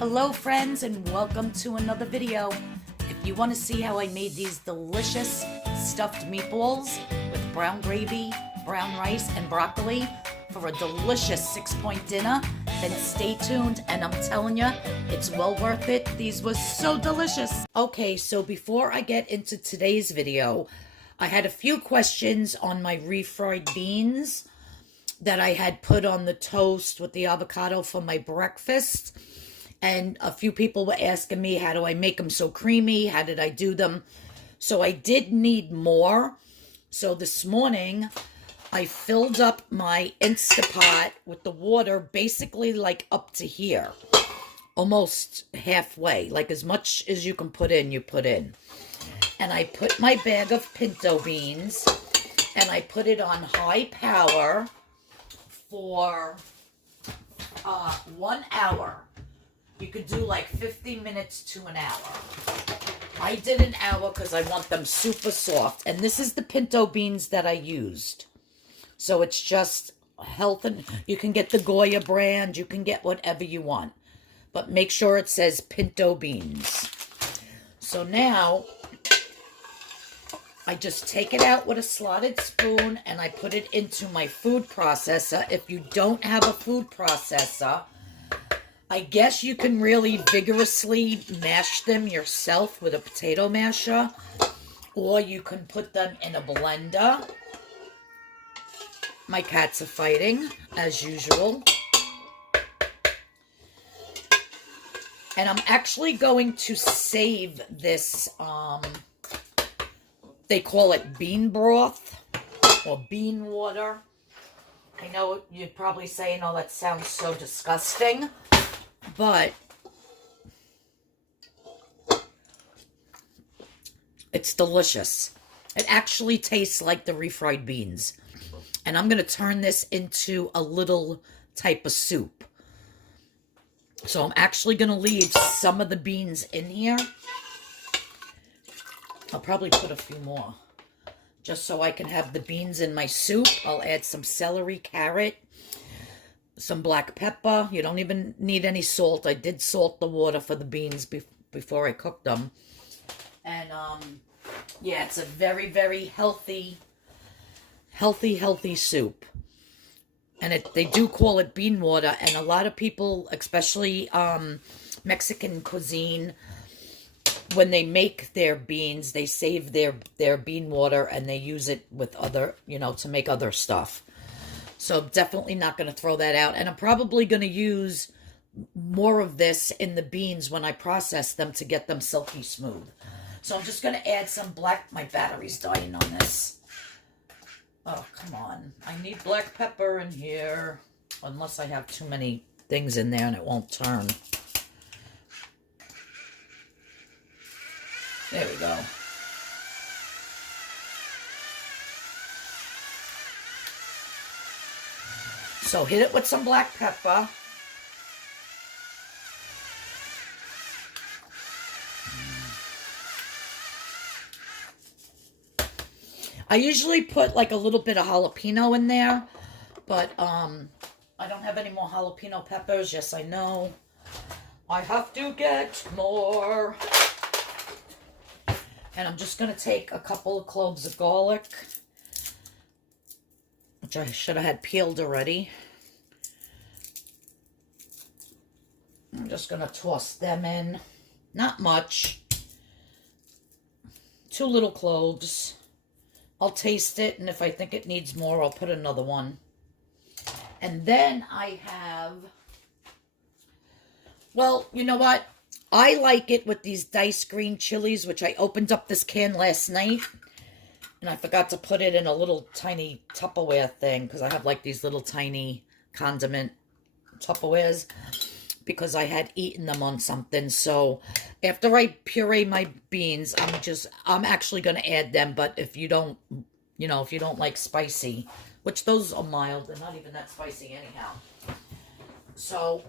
Hello friends, and welcome to another video. If you want to see how I made these delicious stuffed meatballs with brown gravy, brown rice, and broccoli for a delicious 6-point dinner, then stay tuned, and I'm telling you, it's well worth it. These were so delicious. Okay, so before I get into today's video, I had a few questions on my refried beans that I had put on the toast with the avocado for my breakfast. And a few people were asking me, how do I make them so creamy? How did I do them? So I did need more. So this morning, I filled up my Instapot with the water basically like up to here. Almost halfway. Like as much as you can put in, you put in. And I put my bag of pinto beans and I put it on high power for 1 hour. You could do like 50 minutes to an hour. I did an hour because I want them super soft. And this is the pinto beans that I used. So it's just health, and you can get the Goya brand. You can get whatever you want. But make sure it says pinto beans. So now, I just take it out with a slotted spoon and I put it into my food processor. If you don't have a food processor, I guess you can really vigorously mash them yourself with a potato masher, or you can put them in a blender. My cats are fighting, as usual. And I'm actually going to save this, they call it bean broth or bean water. I know you're probably saying, oh, that sounds so disgusting. But it's delicious. It actually tastes like the refried beans. And I'm going to turn this into a little type of soup. So I'm actually going to leave some of the beans in here. I'll probably put a few more. Just so I can have the beans in my soup. I'll add some celery, carrot, some black pepper. You don't even need any salt. I did salt the water for the beans before I cooked them. And, yeah, it's a very, very healthy soup. And they do call it bean water. And a lot of people, especially Mexican cuisine, when they make their beans, they save their bean water and they use it with other, to make other stuff. So definitely not going to throw that out. And I'm probably going to use more of this in the beans when I process them to get them silky smooth. So I'm just going to add some my battery's dying on this. Oh, come on. I need black pepper in here. Unless I have too many things in there and it won't turn. There we go. So hit it with some black pepper. I usually put like a little bit of jalapeno in there, but I don't have any more jalapeno peppers. Yes, I know. I have to get more. And I'm just going to take a couple of cloves of garlic, which I should have had peeled already. I'm just going to toss them in. Not much. 2 little cloves. I'll taste it, and if I think it needs more, I'll put another one. And then I have, well, you know what? I like it with these diced green chilies, which I opened up this can last night. And I forgot to put it in a little tiny Tupperware thing, because I have like these little tiny condiment Tupperwares, because I had eaten them on something. So after I puree my beans, I'm actually going to add them. But if you don't, if you don't like spicy, which those are mild, they're not even that spicy anyhow. So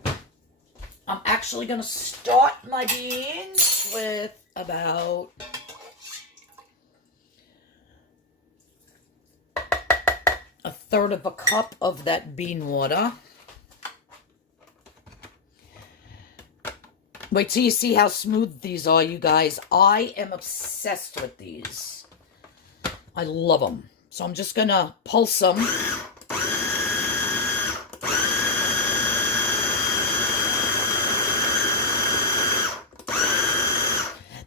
I'm actually going to start my beans with about a third of a cup of that bean water. Wait till you see how smooth these are, you guys. I am obsessed with these. I love them. So I'm just going to pulse them.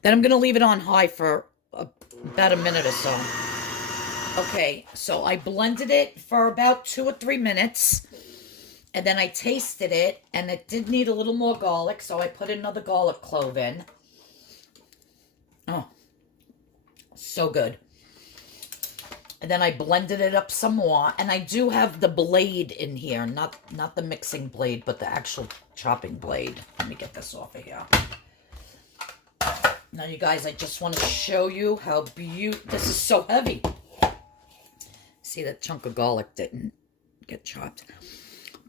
Then I'm going to leave it on high for about a minute or so. Okay, so I blended it for about 2 or 3 minutes. And then I tasted it, and it did need a little more garlic, so I put another garlic clove in. Oh, so good. And then I blended it up some more, and I do have the blade in here, not the mixing blade, but the actual chopping blade. Let me get this off of here. Now, you guys, I just want to show you how beautiful. This is so heavy. See, that chunk of garlic didn't get chopped.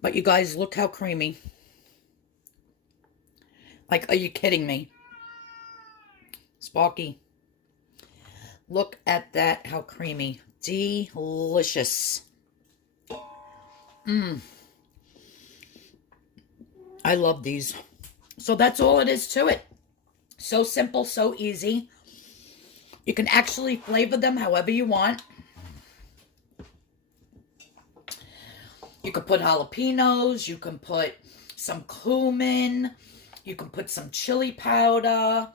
But you guys, look how creamy. Like, are you kidding me? Sparky. Look at that, how creamy. Delicious. I love these. So that's all it is to it. So simple, so easy. You can actually flavor them however you want. You can put jalapenos, you can put some cumin, you can put some chili powder.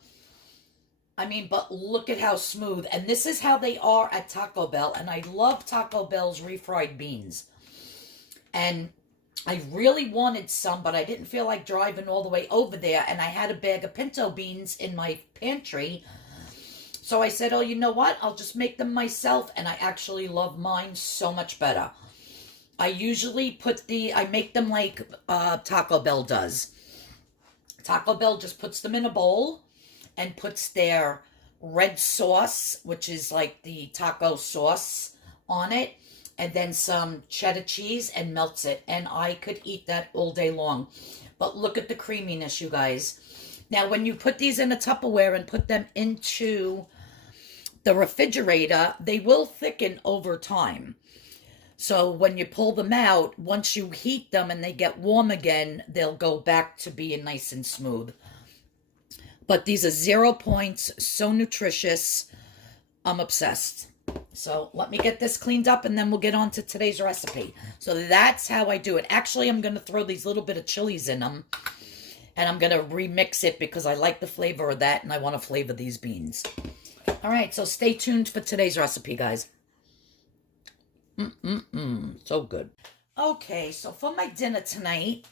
I mean, but look at how smooth. And this is how they are at Taco Bell. And I love Taco Bell's refried beans. And I really wanted some, but I didn't feel like driving all the way over there. And I had a bag of pinto beans in my pantry. So I said, oh, you know what? I'll just make them myself. And I actually love mine so much better. I usually I make them like Taco Bell does. Taco Bell just puts them in a bowl and puts their red sauce, which is like the taco sauce, on it, and then some cheddar cheese and melts it. And I could eat that all day long. But look at the creaminess, you guys. Now, when you put these in a Tupperware and put them into the refrigerator, they will thicken over time. So when you pull them out, once you heat them and they get warm again, they'll go back to being nice and smooth. But these are 0 points, so nutritious. I'm obsessed. So let me get this cleaned up and then we'll get on to today's recipe. So that's how I do it. Actually, I'm going to throw these little bit of chilies in them. And I'm going to remix it because I like the flavor of that and I want to flavor these beans. All right, so stay tuned for today's recipe, guys. So good. Okay, so for my dinner tonight,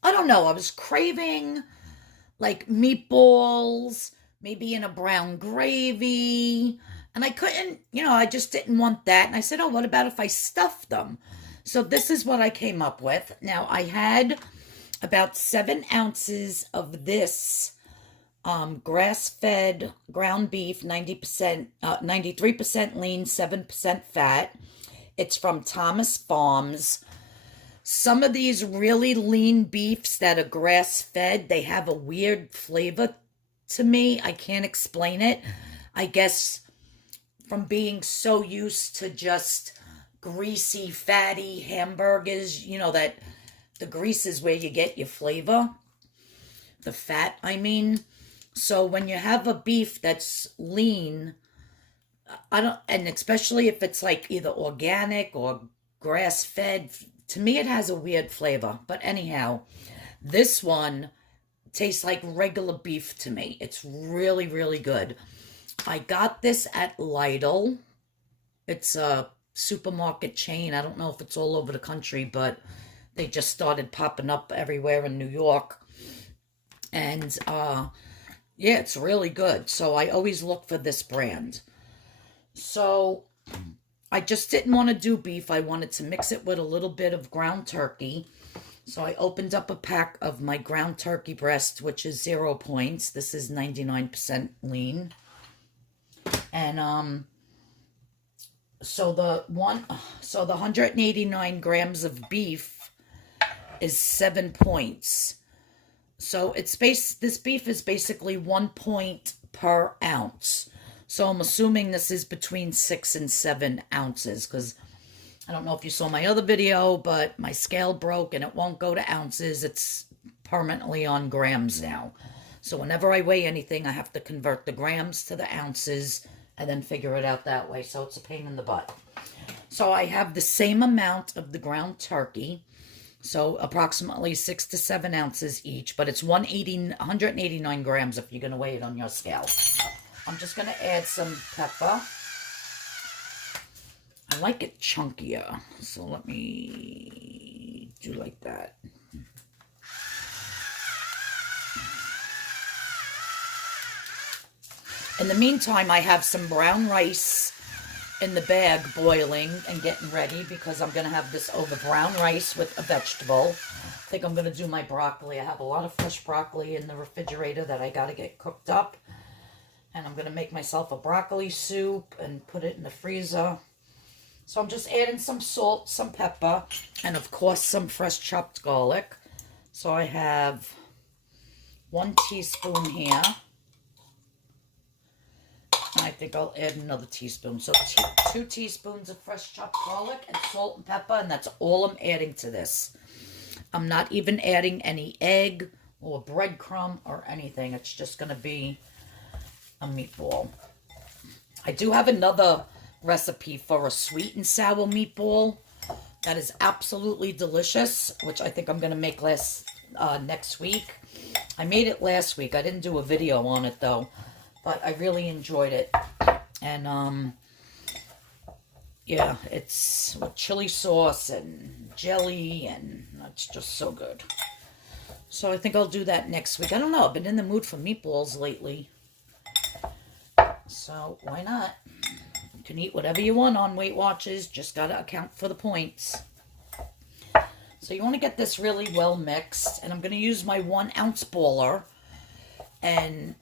I don't know, I was craving like meatballs, maybe in a brown gravy, and I couldn't, I just didn't want that. And I said, oh, what about if I stuff them? So this is what I came up with. Now, I had about 7 ounces of this grass-fed ground beef, 93% lean, 7% fat. It's from Thomas Farms. Some of these really lean beefs that are grass-fed, they have a weird flavor to me. I can't explain it. I guess from being so used to just greasy, fatty hamburgers, that the grease is where you get your flavor. The fat, I mean. So when you have a beef that's lean, and especially if it's like either organic or grass-fed, to me it has a weird flavor. But anyhow, this one tastes like regular beef to me. It's really, really good. I got this at Lidl. It's a supermarket chain. I don't know if it's all over the country, but they just started popping up everywhere in New York. And yeah, it's really good. So I always look for this brand. So I just didn't want to do beef. I wanted to mix it with a little bit of ground turkey. So I opened up a pack of my ground turkey breast, which is 0 points. This is 99% lean. And so the 189 grams of beef is 7 points. So this beef is basically 1 point per ounce. So I'm assuming this is between 6 and 7 ounces, because I don't know if you saw my other video, but my scale broke and it won't go to ounces. It's permanently on grams now. So whenever I weigh anything, I have to convert the grams to the ounces and then figure it out that way. So it's a pain in the butt. So I have the same amount of the ground turkey. So approximately 6 to 7 ounces each, but it's 189 grams if you're going to weigh it on your scale. I'm just going to add some pepper. I like it chunkier, so let me do like that. In the meantime, I have some brown rice in the bag boiling and getting ready because I'm going to have this over brown rice with a vegetable. I think I'm going to do my broccoli. I have a lot of fresh broccoli in the refrigerator that I got to get cooked up. And I'm going to make myself a broccoli soup and put it in the freezer. So I'm just adding some salt, some pepper, and of course some fresh chopped garlic. So I have 1 teaspoon here. And I think I'll add another teaspoon. So 2 teaspoons of fresh chopped garlic and salt and pepper, and that's all I'm adding to this. I'm not even adding any egg or breadcrumb or anything. It's just going to be a meatball. I do have another recipe for a sweet and sour meatball that is absolutely delicious, which I think I'm going to make next week. I made it last week. I didn't do a video on it though, but I really enjoyed it. And yeah, it's with chili sauce and jelly, and it's just so good. So I think I'll do that next week. I don't know, I've been in the mood for meatballs lately, so why not? You can eat whatever you want on Weight Watchers, just got to account for the points. So you want to get this really well mixed, and I'm going to use my 1 ounce baller. And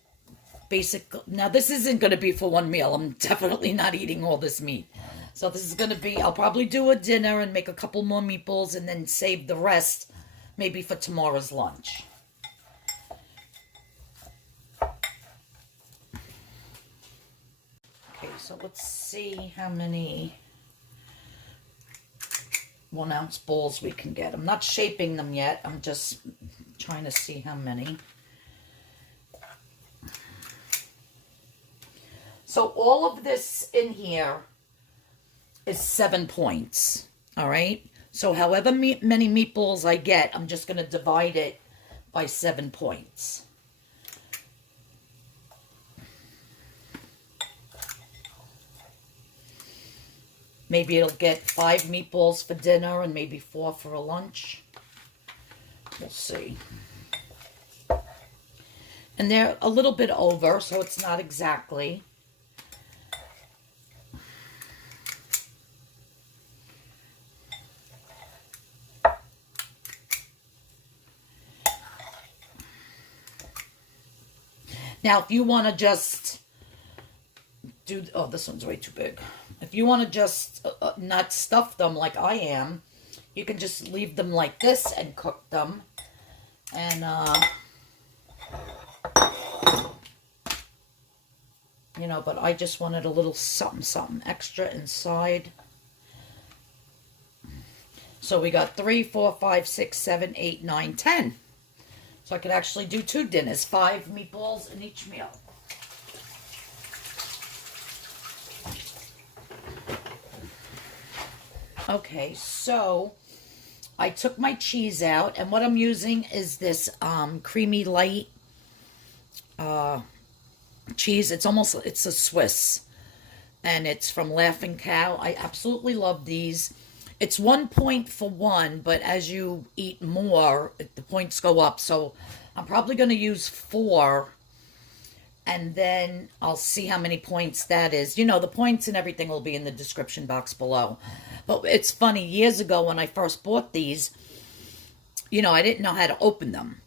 now this isn't going to be for one meal. I'm definitely not eating all this meat. So this is going to be, I'll probably do a dinner and make a couple more meatballs and then save the rest maybe for tomorrow's lunch. So let's see how many 1 ounce balls we can get. I'm not shaping them yet. I'm just trying to see how many. So all of this in here is 7 points. All right. So however many meatballs I get, I'm just going to divide it by 7 points. Maybe it'll get 5 meatballs for dinner and maybe 4 for a lunch. We'll see. And they're a little bit over, so it's not exactly. Now, if you want to just do, oh, this one's way too big. If you want to just not stuff them like I am, you can just leave them like this and cook them. And, you know, but I just wanted a little something extra inside. So we got 3, 4, 5, 6, 7, 8, 9, 10. So I could actually do 2 dinners, 5 meatballs in each meal. Okay, so I took my cheese out, and what I'm using is this creamy light cheese. It's a Swiss, and it's from Laughing Cow. I absolutely love these. It's 1 point for 1, but as you eat more, the points go up. So I'm probably going to use 4, and then I'll see how many points that is. You know, the points and everything will be in the description box below. But it's funny, years ago when I first bought these, you know, I didn't know how to open them.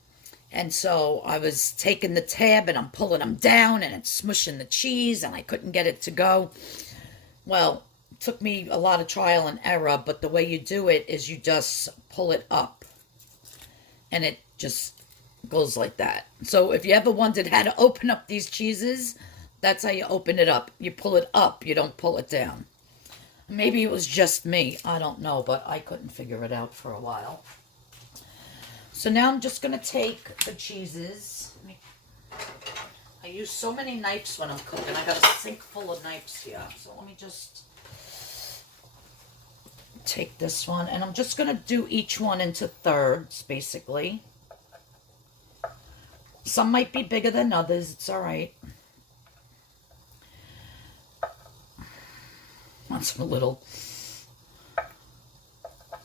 And so I was taking the tab and I'm pulling them down and it's smushing the cheese and I couldn't get it to go. Well, it took me a lot of trial and error, but the way you do it is you just pull it up and it just goes like that. So if you ever wondered how to open up these cheeses, that's how you open it up. You pull it up, you don't pull it down. Maybe it was just me, I don't know, but I couldn't figure it out for a while. So now I'm just going to take the cheeses. Let me I use so many knives when I'm cooking. I got a sink full of knives here. So let me just take this one, and I'm just going to do each one into thirds, basically. Some might be bigger than others. It's all right. That's a little...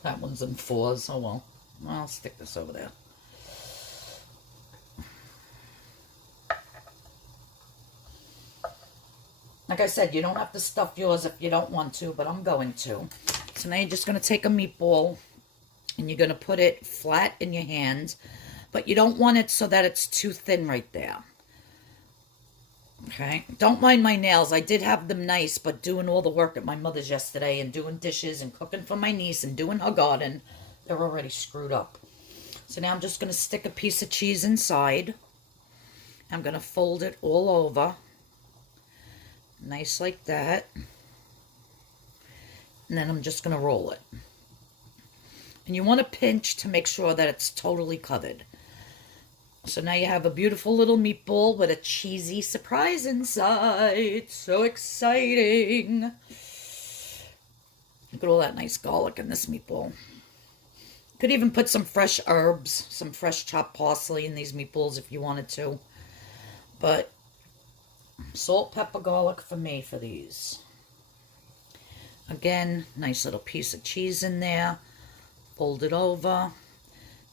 That one's in 4s. Oh, well. I'll stick this over there. Like I said, you don't have to stuff yours if you don't want to, but I'm going to. So now you're just going to take a meatball and you're going to put it flat in your hand, but you don't want it so that it's too thin right there. Okay, don't mind my nails. I did have them nice, but doing all the work at my mother's yesterday and doing dishes and cooking for my niece and doing her garden, they're already screwed up. So now I'm just going to stick a piece of cheese inside. I'm going to fold it all over. Nice like that. And then I'm just going to roll it. And you want to pinch to make sure that it's totally covered. So now you have a beautiful little meatball with a cheesy surprise inside. So exciting. Look at all that nice garlic in this meatball. Could even put some fresh herbs, some fresh chopped parsley in these meatballs if you wanted to. But salt, pepper, garlic for me for these. Again, nice little piece of cheese in there. Fold it over.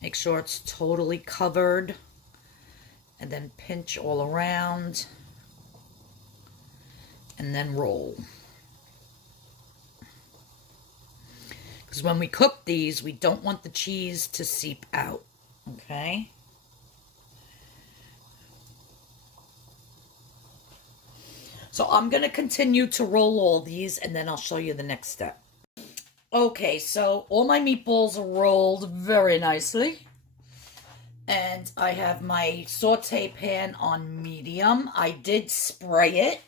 Make sure it's totally covered. And then pinch all around. And then roll. Because when we cook these, we don't want the cheese to seep out. Okay? So I'm going to continue to roll all these, and then I'll show you the next step. Okay, so all my meatballs are rolled very nicely. And I have my saute pan on medium. I did spray it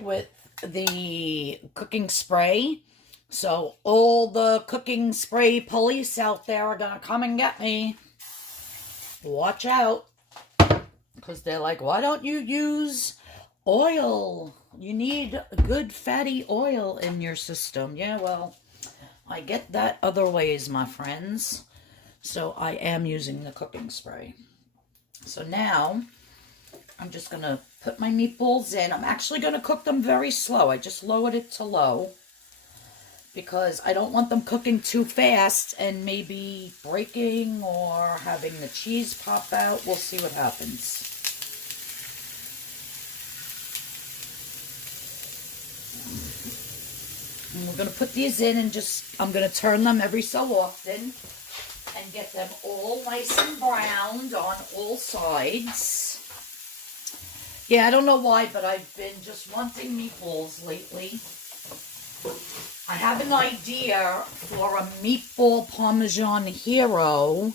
with the cooking spray. So all the cooking spray police out there are going to come and get me. Watch out. Because they're like, why don't you use oil? You need good fatty oil in your system. Yeah, well, I get that other ways, my friends. So I am using the cooking spray. So now I'm just going to put my meatballs in. I'm actually going to cook them very slow. I just lowered it to low because I don't want them cooking too fast and maybe breaking or having the cheese pop out. We'll see what happens. And we're going to put these in and I'm going to turn them every so often and get them all nice and browned on all sides. Yeah, I don't know why, but I've been just wanting meatballs lately. I have an idea for a meatball Parmesan hero.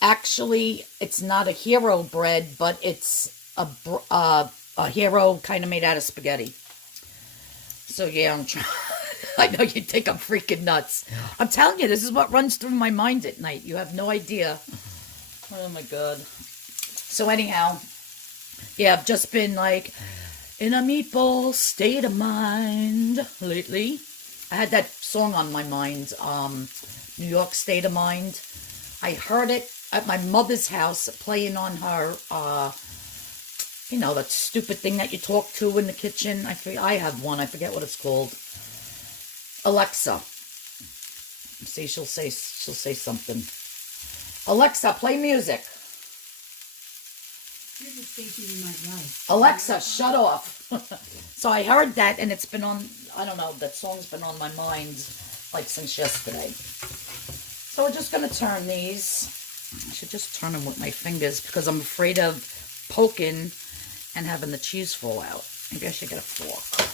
Actually, it's not a hero bread, but it's a hero kind of made out of spaghetti. So yeah, I'm trying. I know you think I'm freaking nuts. I'm telling you, this is what runs through my mind at night. You have no idea. Oh my God. So anyhow, yeah, I've just been like in a meatball state of mind lately. I had that song on my mind, New York State of Mind. I heard it at my mother's house playing on her, you know, that stupid thing that you talk to in the kitchen. I have one. I forget what it's called. Alexa. See, she'll say something. Alexa, play music. You're the station in my life. Alexa, shut off. So I heard that, and it's been on, I don't know, that song's been on my mind like since yesterday. So we're just going to turn these. I should just turn them with my fingers because I'm afraid of poking and having the cheese fall out. Maybe I should get a fork.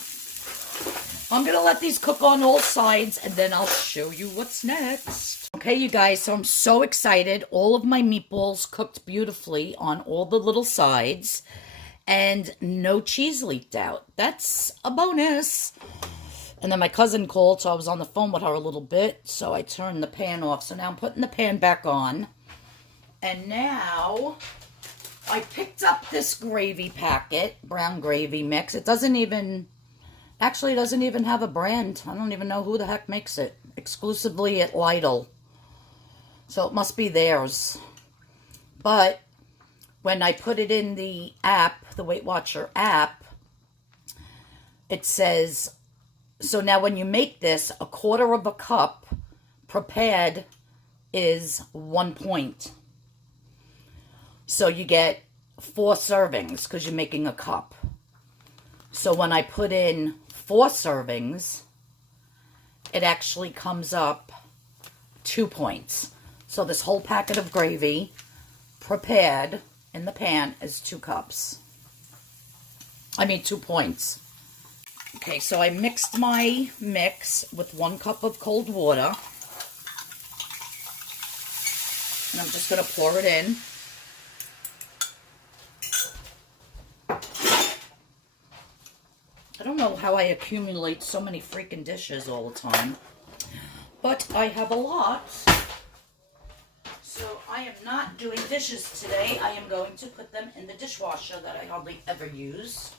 I'm going to let these cook on all sides, and then I'll show you what's next. Okay, you guys, so I'm so excited. All of my meatballs cooked beautifully on all the little sides, and no cheese leaked out. That's a bonus. And then my cousin called, so I was on the phone with her a little bit, so I turned the pan off. So now I'm putting the pan back on. And now I picked up this gravy packet, brown gravy mix. It doesn't even, actually it doesn't even have a brand. I don't even know who the heck makes it. Exclusively at Lidl. So it must be theirs. But when I put it in the app, the Weight Watcher app, it says, so now when you make this, 1/4 cup prepared is 1 point. So you get 4 servings because you're making a cup. So when I put in 4 servings, it actually comes up 2 points. So this whole packet of gravy prepared in the pan is 2 cups. I mean 2 points. Okay, so I mixed my mix with 1 cup of cold water. And I'm just going to pour it in. I don't know how I accumulate so many freaking dishes all the time. But I have a lot. So I am not doing dishes today. I am going to put them in the dishwasher that I hardly ever use.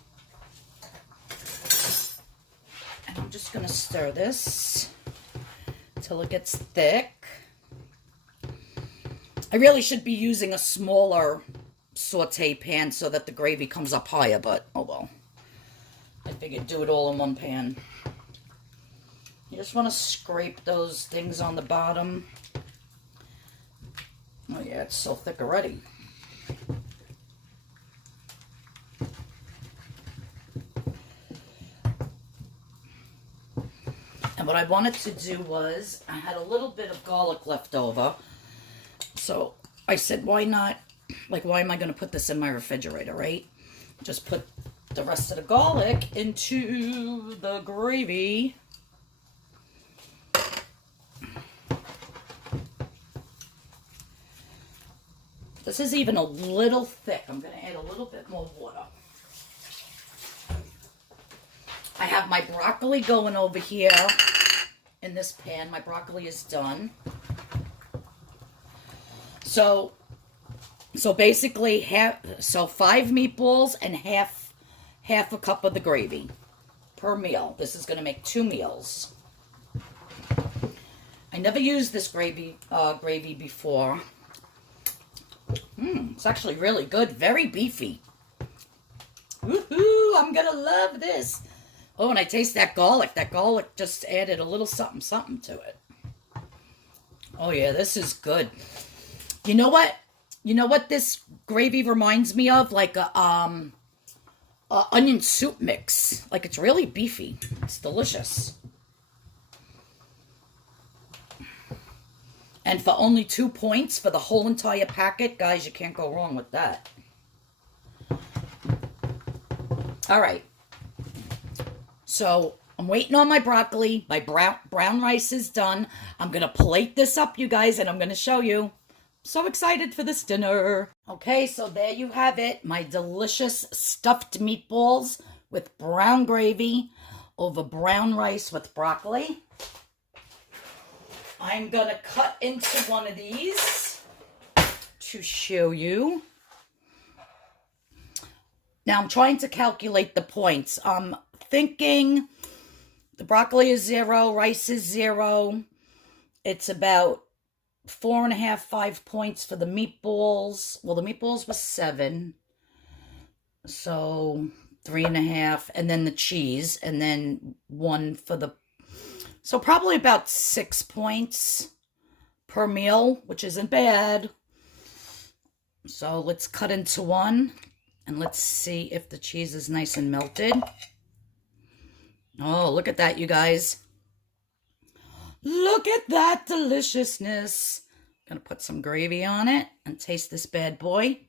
And I'm just going to stir this until it gets thick. I really should be using a smaller saute pan so that the gravy comes up higher, but oh well. I figured do it all in one pan. You just want to scrape those things on the bottom. Oh yeah, it's so thick already. And what I wanted to do was, I had a little bit of garlic left over. So I said, why not, like, why am I going to put this in my refrigerator, right? Just put the rest of the garlic into the gravy. This is even a little thick. I'm going to add a little bit more water. I have my broccoli going over here in this pan. My broccoli is done. So basically 5 meatballs and half a cup of the gravy per meal. This is going to make 2 meals. I never used this gravy before. It's actually really good. Very beefy. Woohoo! I'm gonna love this. Oh, and I taste that garlic. That garlic just added a little something, something to it. Oh yeah, this is good. You know what? You know what this gravy reminds me of? Like a onion soup mix. Like, it's really beefy. It's delicious. And for only 2 points for the whole entire packet, guys, you can't go wrong with that. All right. So I'm waiting on my broccoli. My brown rice is done. I'm going to plate this up, you guys, and I'm going to show you. I'm so excited for this dinner. Okay, so there you have it. My delicious stuffed meatballs with brown gravy over brown rice with broccoli. I'm going to cut into one of these to show you. Now, I'm trying to calculate the points. I'm thinking the broccoli is 0, rice is 0. It's about 4.5, 5 points for the meatballs. Well, the meatballs were 7. So 3.5. And then the cheese. And then 1 for the... So probably about 6 points per meal, which isn't bad. So let's cut into one. And let's see if the cheese is nice and melted. Oh, look at that, you guys. Look at that deliciousness. I'm going to put some gravy on it and taste this bad boy.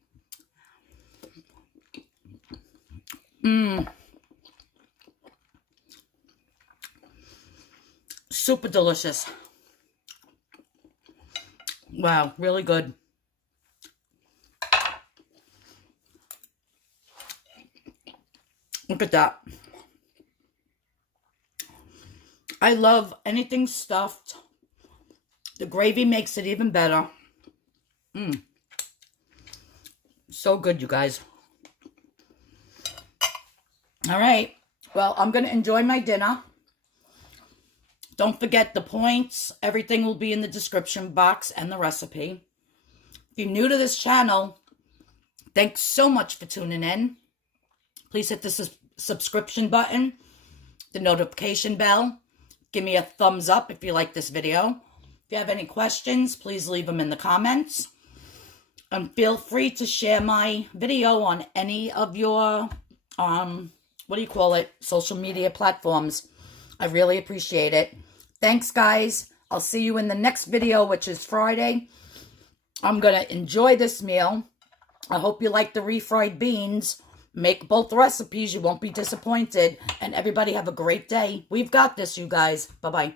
Super delicious. Wow, really good. Look at that. I love anything stuffed. The gravy makes it even better. So good, you guys. All right. Well, I'm going to enjoy my dinner. Don't forget the points. Everything will be in the description box and the recipe. If you're new to this channel, thanks so much for tuning in. Please hit the subscription button, the notification bell. Give me a thumbs up if you like this video. If you have any questions, please leave them in the comments. And feel free to share my video on any of your, social media platforms. I really appreciate it. Thanks, guys. I'll see you in the next video, which is Friday. I'm going to enjoy this meal. I hope you like the refried beans. Make both recipes. You won't be disappointed. And everybody have a great day. We've got this, you guys. Bye-bye.